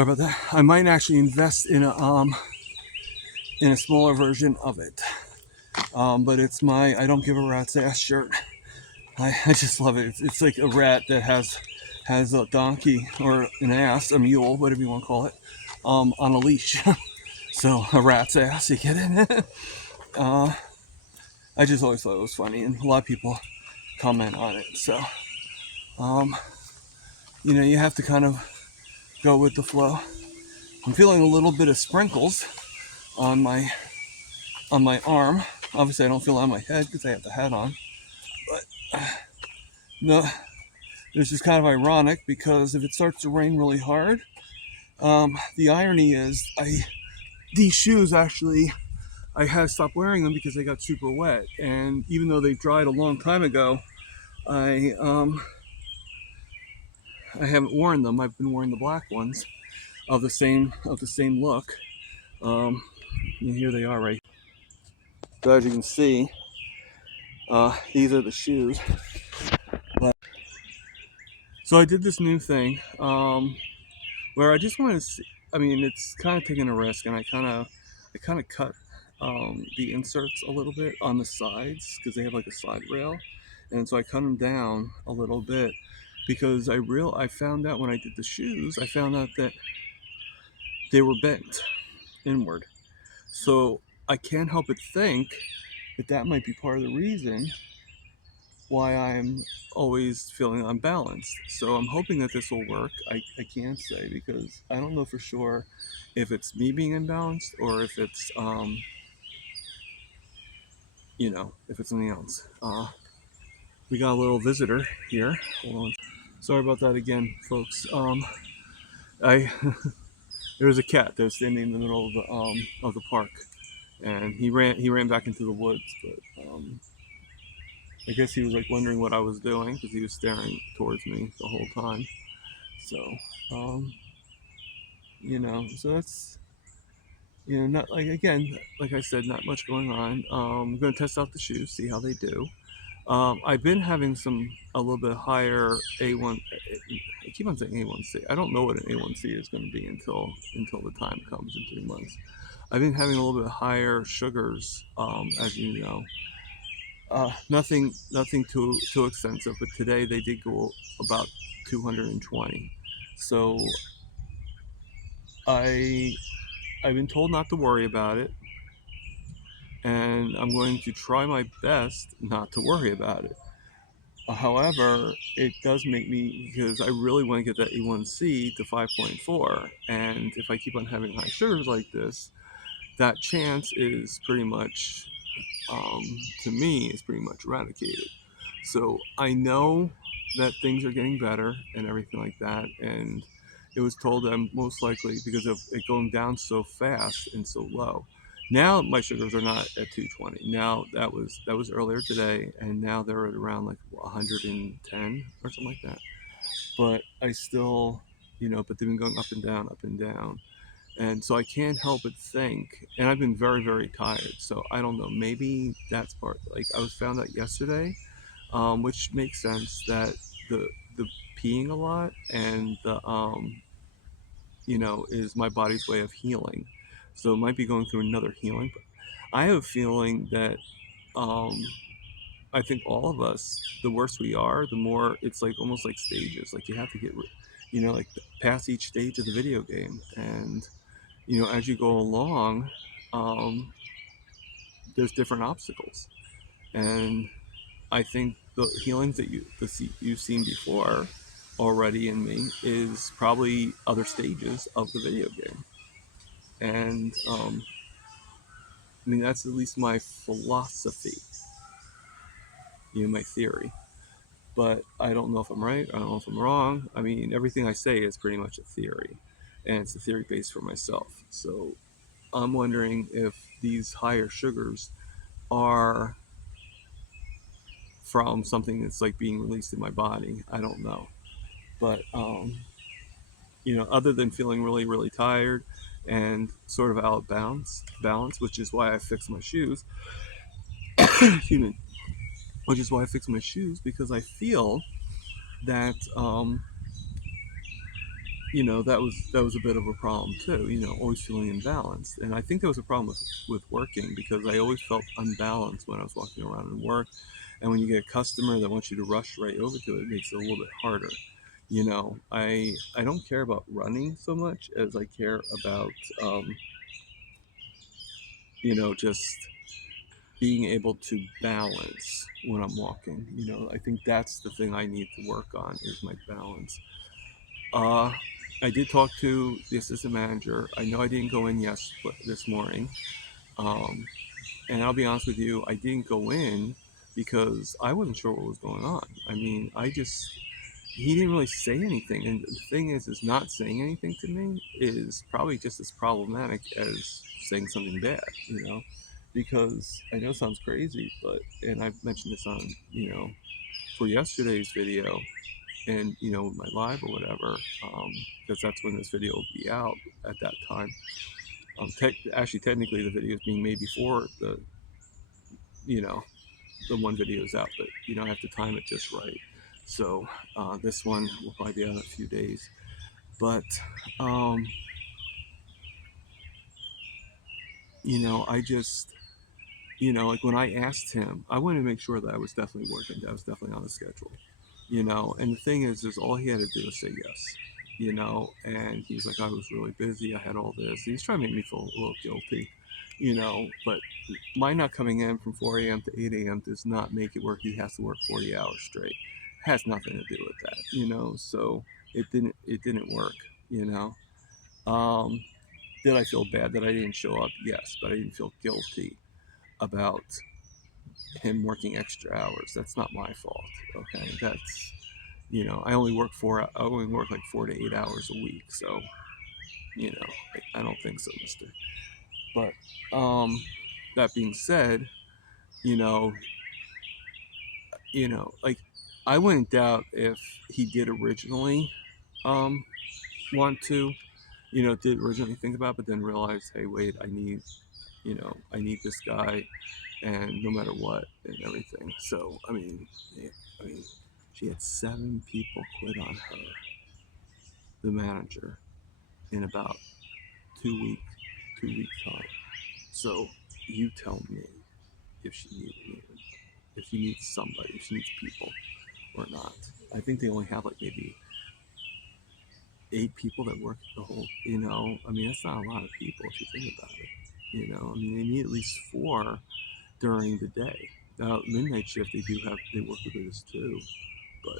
Sorry about that. I might actually invest in a smaller version of it. But it's my I don't give a rat's ass shirt. I just love it. It's like a rat that has a donkey or an ass, a mule, whatever you want to call it, on a leash. So a rat's ass, you get it? I just always thought it was funny, and a lot of people comment on it. So, um, you have to kind of go with the flow. I'm feeling a little bit of sprinkles on my arm. Obviously, I don't feel it on my head because I have the hat on. But no, it's just kind of ironic because if it starts to rain really hard, the irony is these shoes actually I had to stop wearing them because they got super wet. And even though they dried a long time ago, I haven't worn them. I've been wearing the black ones of the same look. And here they are, right? So as you can see, these are the shoes. But, so I did this new thing where I just wanted to see. I mean, it's kind of taking a risk, and I kind of cut the inserts a little bit on the sides because they have like a side rail, and so I cut them down a little bit because I found out when I did the shoes, I found out that they were bent inward. So I can't help but think that might be part of the reason why I'm always feeling unbalanced. So I'm hoping that this will work. I can't say because I don't know for sure if it's me being imbalanced or if it's if it's something else. We got a little visitor here. Hold on. Sorry about that again, folks. I there was a cat that was standing in the middle of the park, and he ran back into the woods. But I guess he was like wondering what I was doing because he was staring towards me the whole time. So um, so that's not like again, like I said, not much going on. I'm gonna test out the shoes, see how they do. I've been having a little bit higher A1. I keep on saying A1C. I don't know what an A1C is going to be until the time comes in 3 months. I've been having a little bit higher sugars, as you know. Nothing too extensive, but today they did go about 220. So I I've been told not to worry about it, and I'm going to try my best not to worry about it. However, it does make me because I really want to get that A1C to 5.4, and if I keep on having high sugars like this, that chance is pretty much, um, to me, is pretty much eradicated. So I know that things are getting better and everything like that, and it was told that I'm most likely because of it going down so fast and so low. Now my sugars are not at 220. Now that was earlier today, and now they're at around like 110 or something like that. But I still, but they've been going up and down, and so I can't help but think. And I've been very, very tired, so I don't know. Maybe that's part. Like I was found out yesterday, which makes sense that the peeing a lot and the is my body's way of healing. So it might be going through another healing. But I have a feeling that um, I think all of us, the worse we are, the more it's like almost like stages. Like you have to get, like past each stage of the video game, and as you go along, um, there's different obstacles, and I think the healings that you've seen before already in me is probably other stages of the video game, and I mean that's at least my philosophy, my theory. But I don't know if I'm right. I don't know if I'm wrong. I mean, everything I say is pretty much a theory, and it's a theory based for myself. So I'm wondering if these higher sugars are from something that's like being released in my body. I don't know, but other than feeling really, really tired and sort of out of balance, which is why I fixed my shoes. Excuse me. Which is why I fixed my shoes because I feel that that was a bit of a problem too. Always feeling imbalanced, and I think there was a problem with working because I always felt unbalanced when I was walking around in work. And when you get a customer that wants you to rush right over to it, it makes it a little bit harder. I don't care about running so much as I care about just being able to balance when I'm walking. I think that's the thing I need to work on is my balance. Uh, I did talk to the assistant manager. I know I didn't go in this morning. Um, and I'll be honest with you, I didn't go in because I wasn't sure what was going on. I mean, he didn't really say anything. And the thing is not saying anything to me is probably just as problematic as saying something bad, because I know it sounds crazy, and I've mentioned this on, for yesterday's video and, my live or whatever, because that's when this video will be out at that time. Actually, technically, the video is being made before you know, the one video is out, but I have to time it just right. So this one will probably be out in a few days. But um, I just like when I asked him, I wanted to make sure that I was definitely working, that I was definitely on the schedule. And the thing is all he had to do was say yes. And he's like, I was really busy, I had all this. He's trying to make me feel a little guilty. But my not coming in from 4 a.m. to 8 a.m. does not make it work. He has to work 40 hours straight. It has nothing to do with that, So it didn't work, you know. Um, did I feel bad that I didn't show up? Yes, but I didn't feel guilty about him working extra hours. That's not my fault. Okay, that's I only work like 4 to 8 hours a week. So I don't think so, Mister. But that being said, you know, like I wouldn't doubt if he did originally um, want to, did originally think about, but then realized, hey, wait, I need this guy, and no matter what, and everything. So I mean, she had 7 people quit on her, the manager, in about 2 weeks, 2 weeks time. So you tell me if she needs me, if she needs somebody, if she needs people or not. I think they only have like maybe 8 people that work the whole. I mean that's not a lot of people if you think about it. I mean they need at least 4 during the day. Now midnight shift they work with this too, but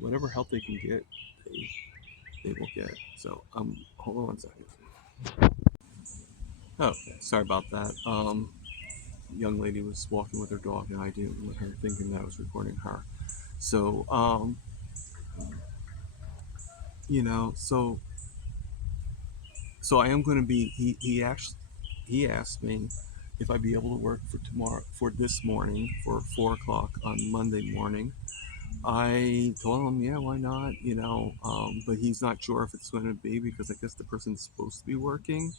whatever help they can get, they will get. So hold on one second. Oh, sorry about that. Young lady was walking with her dog, and I didn't want her thinking that I was recording her. So so I am going to be. He asked me if I'd be able to work for this morning, for 4 o'clock on Monday morning. I told him, yeah, why not? But he's not sure if it's going to be because I guess the person's supposed to be working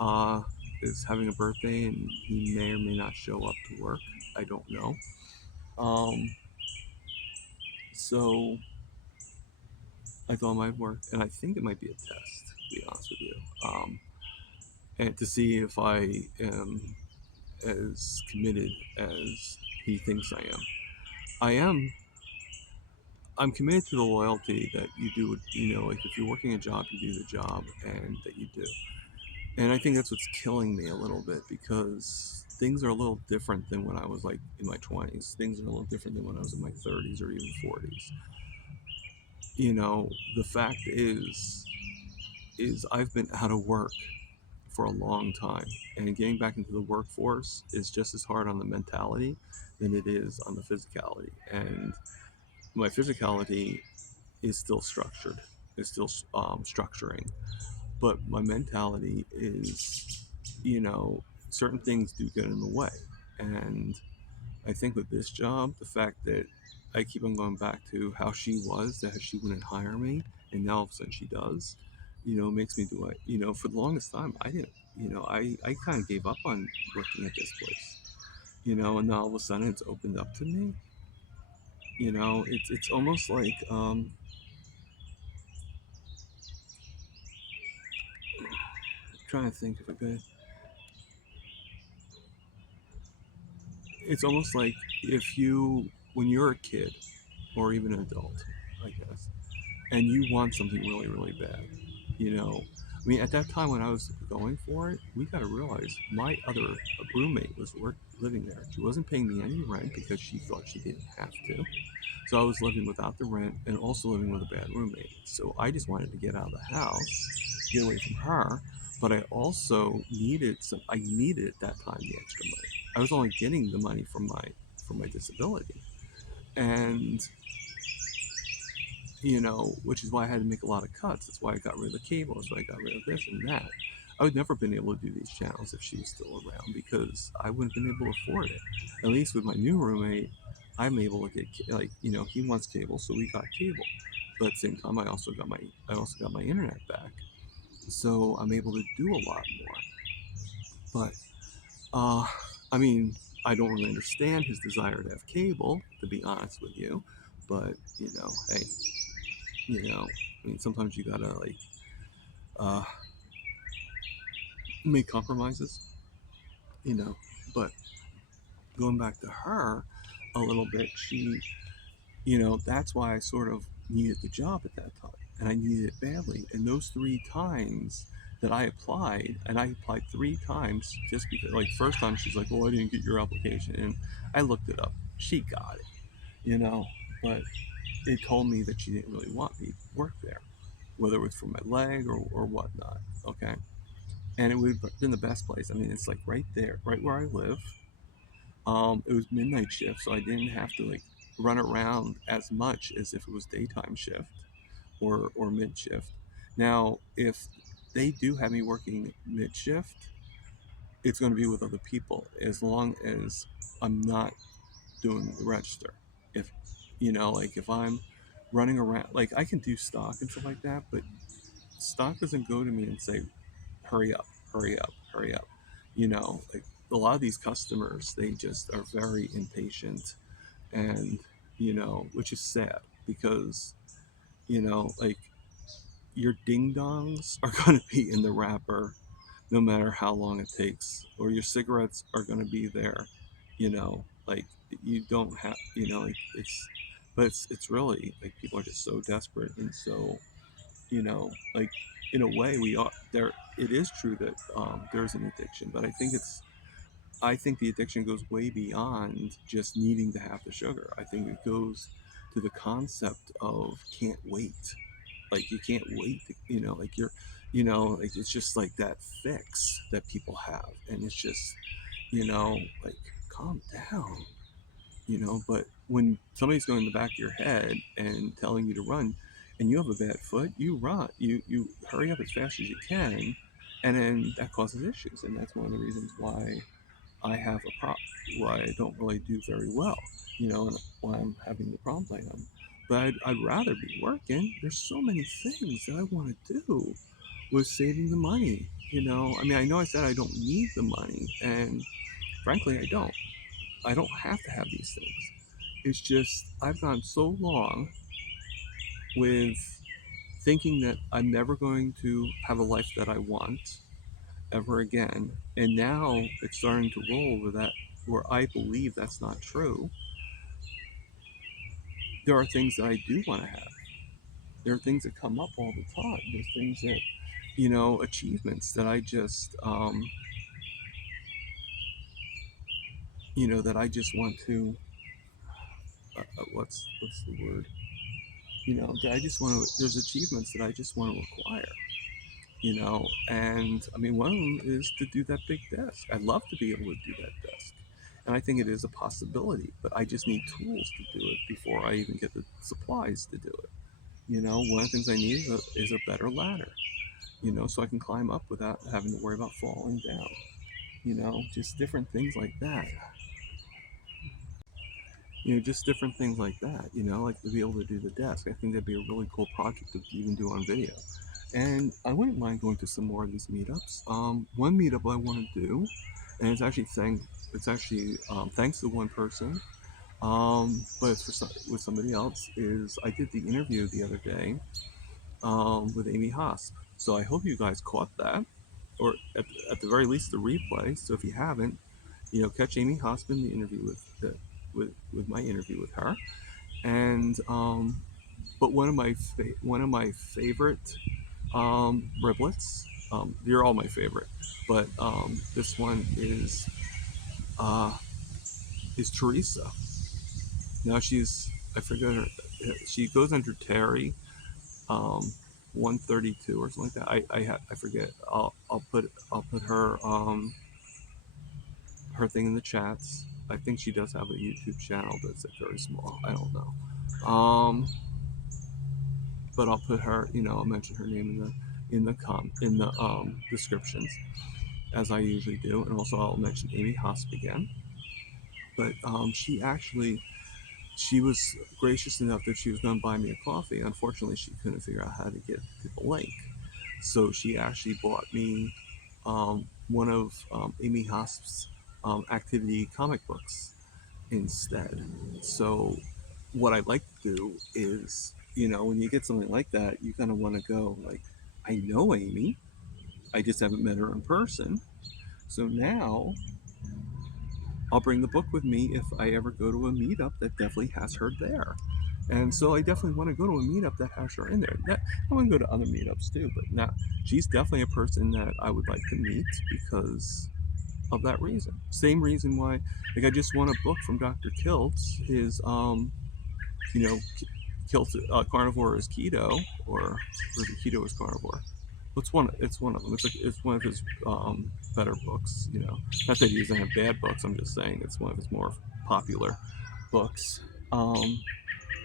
uh, is having a birthday and he may or may not show up to work. I don't know. Um, so I thought it might work, and I think it might be a test, to be honest with you, and to see if I am as committed as he thinks I am. I am. I'm committed to the loyalty that you do. Like if you're working a job, you do the job, and that you do. And I think that's what's killing me a little bit because things are a little different than when I was like in my 20s. Things are a little different than when I was in my 30s or even 40s. The fact is I've been out of work for a long time, and getting back into the workforce is just as hard on the mentality than it is on the physicality. And my physicality is still structured, is still structuring, but my mentality is, certain things do get in the way. And I think with this job, the fact that I keep on going back to how she was, that she wouldn't hire me, and now all of a sudden she does, makes me do it. For the longest time, I didn't, I kind of gave up on working at this place, and now all of a sudden it's opened up to me. It's almost like, trying to think if I could. It's almost like if you, when you're a kid or even an adult, I guess, and you want something really, really bad, you know. I mean, at that time when I was going for it, we got to realize my other roommate was living there. She wasn't paying me any rent because she thought she didn't have to. So I was living without the rent and also living with a bad roommate. So I just wanted to get out of the house, get away from her. But I also needed some. I needed at that time the extra money. I was only getting the money from my disability, and which is why I had to make a lot of cuts. That's why I got rid of the cable. That's why I got rid of this and that. I would never been able to do these channels if she was still around because I wouldn't have been able to afford it. At least with my new roommate, I'm able to get he wants cable, so we got cable. But at the same time, I also got my internet back, so I'm able to do a lot more. But I mean, I don't really understand his desire to have cable, to be honest with you. But hey, I mean, sometimes you gotta uh, make compromises, you know. But going back to her a little bit, that's why I sort of needed the job at that time, and I needed it badly. And those 3 times that I applied, and I applied 3 times just because, like, first time she's like, "Well, I didn't get your application," and I looked it up. She got it, but it told me that she didn't really want me to work there, whether it was for my leg or whatnot. Okay. And it would have been the best place. I mean, it's like right there, right where I live. It was midnight shift, so I didn't have to like run around as much as if it was daytime shift or mid shift. Now, if they do have me working mid shift, it's going to be with other people as long as I'm not doing the register. If like if I'm running around, like I can do stock and stuff like that, but stock doesn't go to me and say, hurry up, hurry up, hurry up. Like a lot of these customers, they just are very impatient, and which is sad because like your ding dongs are going to be in the wrapper no matter how long it takes, or your cigarettes are going to be there. Like you don't have, like but it's really like people are just so desperate and so like in a way we are there. It is true that there's an addiction, but I think the addiction goes way beyond just needing to have the sugar. I think it goes to the concept of can't wait. Like you can't wait to, like you're like it's just like that fix that people have, and it's just like calm down. But when somebody's going in the back of your head and telling you to run, and you have a bad foot, you run, you hurry up as fast as you can, and then that causes issues, and that's one of the reasons why I have a problem, why I don't really do very well, and why I'm having the problems I am. But I'd rather be working. There's so many things that I want to do with saving the money. I mean, I know I said I don't need the money, and frankly, I don't. I don't have to have these things. It's just I've gone so long with thinking that I'm never going to have a life that I want ever again. And now it's starting to roll with that where I believe that's not true. There are things that I do want to have. There are things that come up all the time. There's things that, achievements that I just, that I just want to, what's the word? That I just want to, there's achievements that I just want to acquire. And I mean, one of them is to do that big desk. I'd love to be able to do that desk, and I think it is a possibility, but I just need tools to do it before I even get the supplies to do it. One of the things I need is a better ladder, so I can climb up without having to worry about falling down. Just different things like that. Just different things like that, like to be able to do the desk. I think that'd be a really cool project to even do on video. And I wouldn't mind going to some more of these meetups. One meetup I want to do, and it's actually thanks to one person, but it's with somebody else. Is I did the interview the other day with Amy Haas. So I hope you guys caught that. or at the very least the replay. So if you haven't, catch Amy Hospin, the interview with my interview with her. And but one of my favorite riblets. They're all my favorite, but this one uh, is Teresa. Now she's, I forget her. She goes under Terry, um, 132 or something like that. I forget. I'll put her thing in the chats. I think she does have a YouTube channel, but it's like very small. I don't know. But I'll put her. I'll mention her name in the descriptions, as I usually do, and also I'll mention Amy Hosp again. But she was gracious enough that she was going to buy me a coffee. Unfortunately, she couldn't figure out how to get to the link, so she actually bought me one of Amy Hosp's activity comic books instead. So what I like to do is, when you get something like that, you kind of want to go like, I know Amy, I just haven't met her in person. So now I'll bring the book with me if I ever go to a meetup that definitely has her there. And so I definitely want to go to a meetup that has her in there. I want to go to other meetups too, but not. She's definitely a person that I would like to meet because of that reason. Same reason why, like, I just won a book from Dr. Kiltz. His, you know, Kiltz, Carnivore is Keto, or is it Keto is Carnivore? It's one. It's one of them. It's one of his better books. Not that he doesn't have bad books. I'm just saying it's one of his more popular books. Um,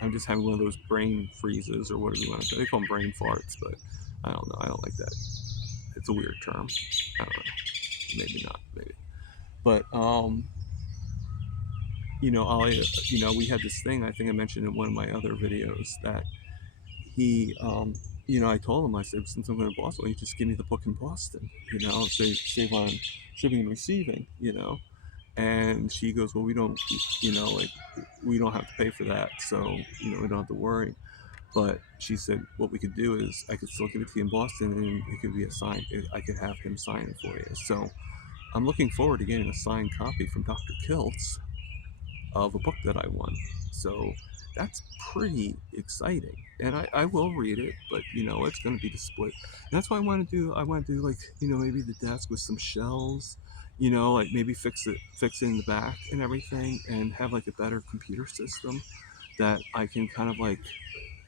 I'm just having one of those brain freezes or whatever you want to say. They call them brain farts, but I don't know. I don't like that. It's a weird term. I don't know. Maybe not. Maybe. But we had this thing. I think I mentioned in one of my other videos that he, I told him, I said, since I'm going to Boston, you just give me the book in Boston, save on shipping and receiving, And she goes, well, we don't, like, we don't have to pay for that, so we don't have to worry. But she said, what we could do is I could still give it to you in Boston, and it could be a sign. I could have him sign it for you. So I'm looking forward to getting a signed copy from Dr. Kiltz of a book that I won. So that's pretty exciting. And I will read it, but it's going to be the split. And that's what I want to do like, maybe the desk with some shelves, like maybe fix it in the back and everything, and have like a better computer system that I can kind of like,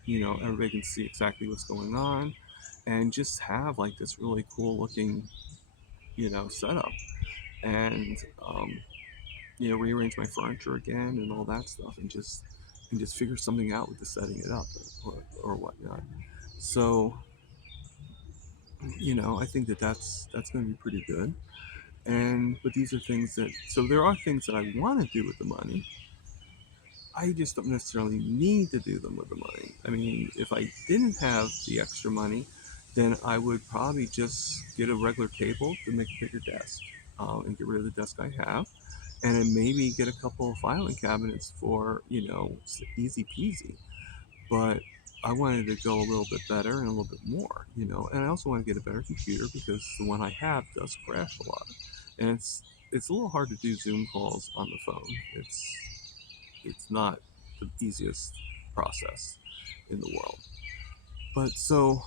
everybody can see exactly what's going on, and just have like this really cool looking, setup. And rearrange my furniture again and all that stuff, and just figure something out with the setting it up, or whatnot. So I think that's going to be pretty good. But these are things that, so there are things that I want to do with the money. I just don't necessarily need to do them with the money. I mean, if I didn't have the extra money, then I would probably just get a regular table to make a bigger desk, and get rid of the desk I have, and then maybe get a couple of filing cabinets for, easy peasy. But I wanted to go a little bit better and a little bit more, and I also want to get a better computer because the one I have does crash a lot, and it's a little hard to do Zoom calls on the phone. It's not the easiest process in the world. But so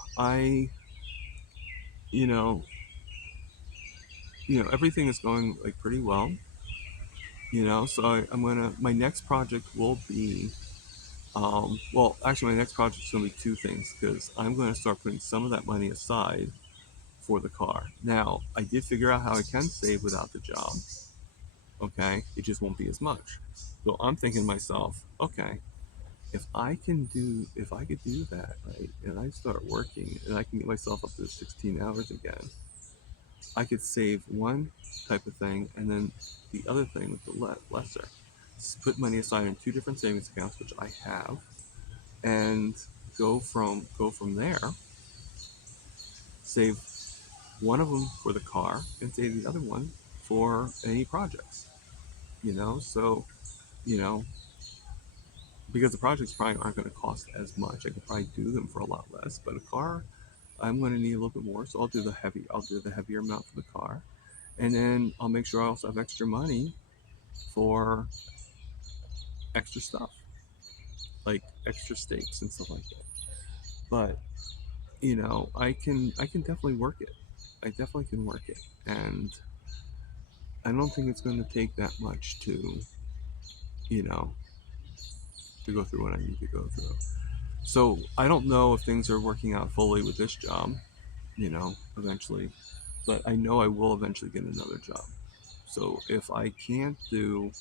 you know, everything is going like pretty well. So I'm gonna. My next project will be. Well, actually, my next project is going to be two things because I'm going to start putting some of that money aside for the car. Now, I did figure out how I can save without the job. Okay, it just won't be as much. So I'm thinking to myself, okay, if I could do that, right, and I start working and I can get myself up to 16 hours again, I could save one type of thing and then the other thing with the lesser. Put money aside in two different savings accounts, which I have, and go from there. Save one of them for the car and save the other one for any projects. So you know because the projects probably aren't going to cost as much. I could probably do them for a lot less, but a car, I'm going to need a little bit more, so I'll do the heavier amount for the car, and then I'll make sure I also have extra money for extra stuff, like extra steaks and stuff like that. But I can definitely work it. I definitely can work it, and I don't think it's going to take that much you know, to go through what I need to go through. So I don't know if things are working out fully with this job, eventually, but I know I will eventually get another job. So if I can't do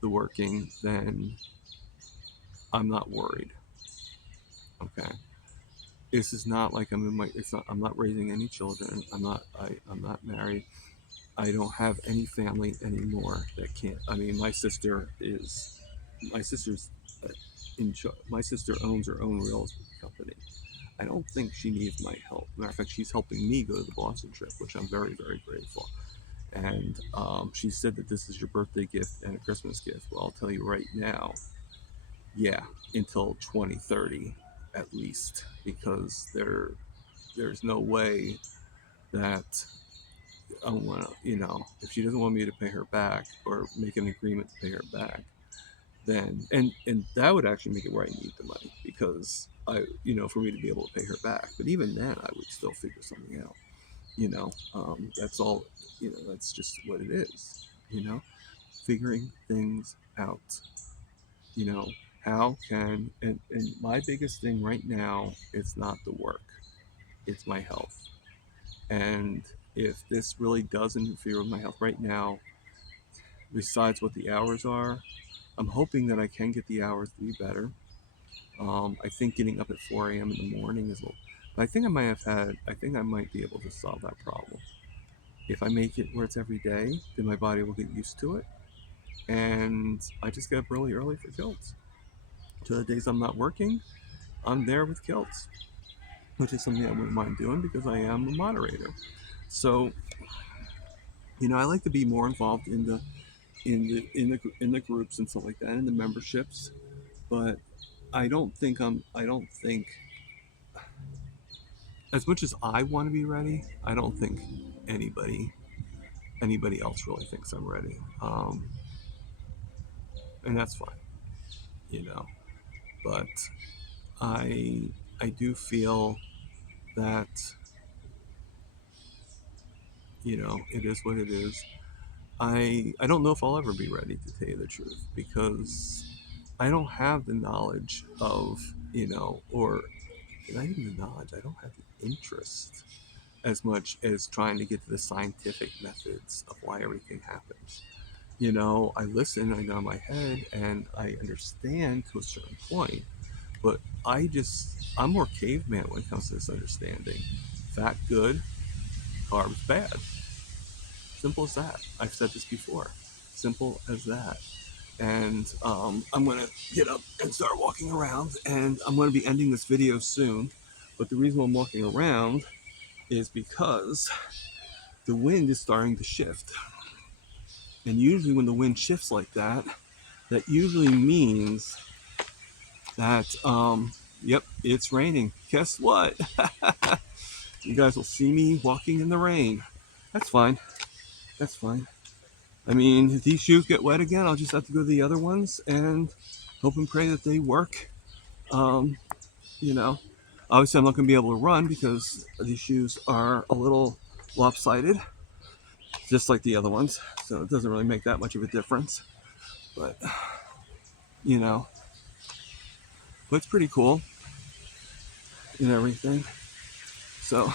the working, then I'm not worried. Okay. This is not like I'm not raising any children. I'm not married. I don't have any family anymore that can't. I mean, my sister's my sister owns her own real estate company. I don't think she needs my help. Matter of fact, she's helping me go to the Boston trip, which I'm very, very grateful. And she said that this is your birthday gift and a Christmas gift. Well, I'll tell you right now, yeah, until 2030 at least, because there's no way that I want to, if she doesn't want me to pay her back or make an agreement to pay her back, then and that would actually make it where I need the money because for me to be able to pay her back. But even then, I would still figure something out. That's all. That's just what it is. Figuring things out. You know, how can and my biggest thing right now is not the work; it's my health. And if this really does interfere with my health right now, besides what the hours are, I'm hoping that I can get the hours to be better. I think getting up at 4 a.m. in the morning is a little, but I think I might be able to solve that problem. If I make it where it's every day, then my body will get used to it. And I just get up really early for kilts. So the days I'm not working, I'm there with kilts, which is something I wouldn't mind doing because I am a moderator. So, I like to be more involved in the groups and stuff like that, in the memberships. But I don't think as much as I want to be ready, I don't think anybody anybody else really thinks I'm ready. And that's fine, you know. But I I do feel that it is what it is. I don't know if I'll ever be ready to tell you the truth because I don't have the knowledge of or not even the knowledge. I don't have the interest as much as trying to get to the scientific methods of why everything happens. I listen, I know in my head, and I understand to a certain point, but I'm more caveman when it comes to this understanding. Fat good, carbs bad. Simple as that. I've said this before. Simple as that. And I'm going to get up and start walking around, and I'm going to be ending this video soon. But the reason I'm walking around is because the wind is starting to shift. And usually when the wind shifts like that, that usually means that, yep, it's raining. Guess what? You guys will see me walking in the rain. That's fine. That's fine. I mean, if these shoes get wet again, I'll just have to go to the other ones and hope and pray that they work. Um, you know, Obviously I'm not going to be able to run because these shoes are a little lopsided, just like the other ones. So it doesn't really make that much of a difference. But, you know, but it's pretty cool and everything. So,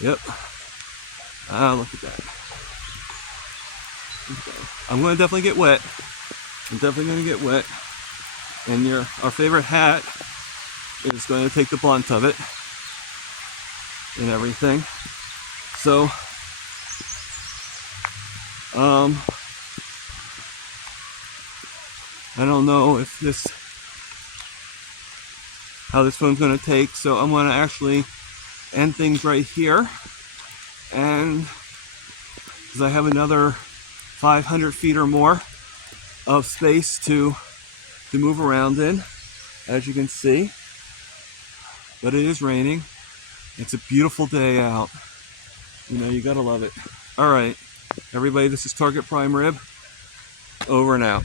yep. Look at that. Okay. I'm going to definitely get wet. I'm definitely going to get wet. And our favorite hat is going to take the blunt of it and everything. So, I don't know how this one's going to take. So I'm going to actually end things right here. And because I have another 500 feet or more of space to move around in, as you can see. but it is raining. It's a beautiful day out. You know, you gotta love it. All right, everybody, this is Target Prime Rib. Over and out.